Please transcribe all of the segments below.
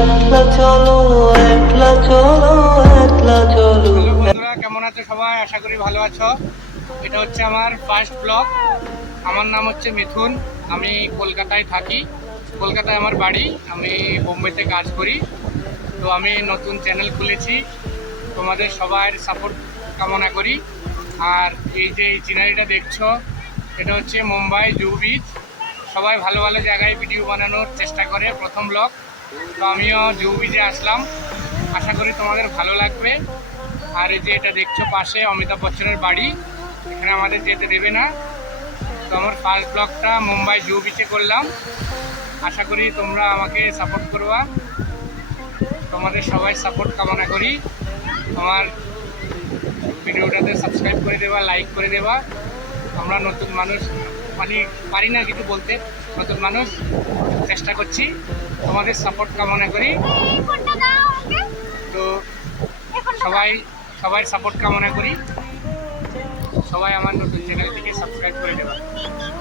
একলা চলো, একলা চলো, একলা চলো। হ্যালো বন্ধুরা, কেমন আছো সবাই? আশা করি ভালো আছো। এটা হচ্ছে আমার ফার্স্ট ব্লগ। আমার নাম হচ্ছে মিথুন। আমি কলকাতায় থাকি, কলকাতায় আমার বাড়ি। আমি বোম্বেতে কাজ করি। তো আমি নতুন চ্যানেল খুলেছি, তোমাদের সবার সাপোর্ট কামনা করি। আর এই যে এই সিনারিটা দেখছো, এটা হচ্ছে মুম্বাই জুহু বিচ। সবাই ভালো ভালো জায়গায় ভিডিও বানানোর চেষ্টা করে, প্রথম ব্লগ। তো আমিও জুহু বিচে আসলাম, আশা করি তোমাদের ভালো লাগবে। আর এই যে এটা দেখছো পাশে অমিতাভ বচ্চনের বাড়ি, এখানে আমাদের যেতে দেবে না। তো আমার ফার্স্ট ব্লগটা মুম্বাই জুহু বিচে করলাম। আশা করি তোমরা আমাকে সাপোর্ট করবা, তোমাদের সবাই সাপোর্ট কামনা করি। আমার ভিডিওটাতে সাবস্ক্রাইব করে দেবা, লাইক করে দেবা। আমরা নতুন মানুষ, মানে পারি না কিছু বলতে, নতুন মানুষ, চেষ্টা করছি। তোমাদের সাপোর্ট কামনা করি। তো সবাই সবাই সাপোর্ট কামনা করি। সবাই আমার নতুন চ্যানেলটিকে সাবস্ক্রাইব করে দেবা।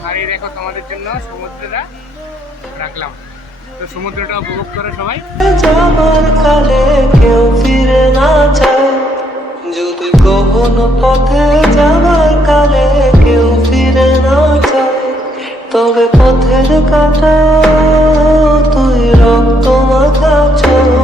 আর এই দেখো তোমাদের জন্য সমুদ্রটা রাখলাম, তো সমুদ্রটা উপভোগ করো সবাই। যাবার কালে কেউ ফিরে না চায়, যদি কখনো পথে যাবার কালে কেউ ফিরে না চায়, তবে পথের কাটা তুই রক্ত মাখা চোখ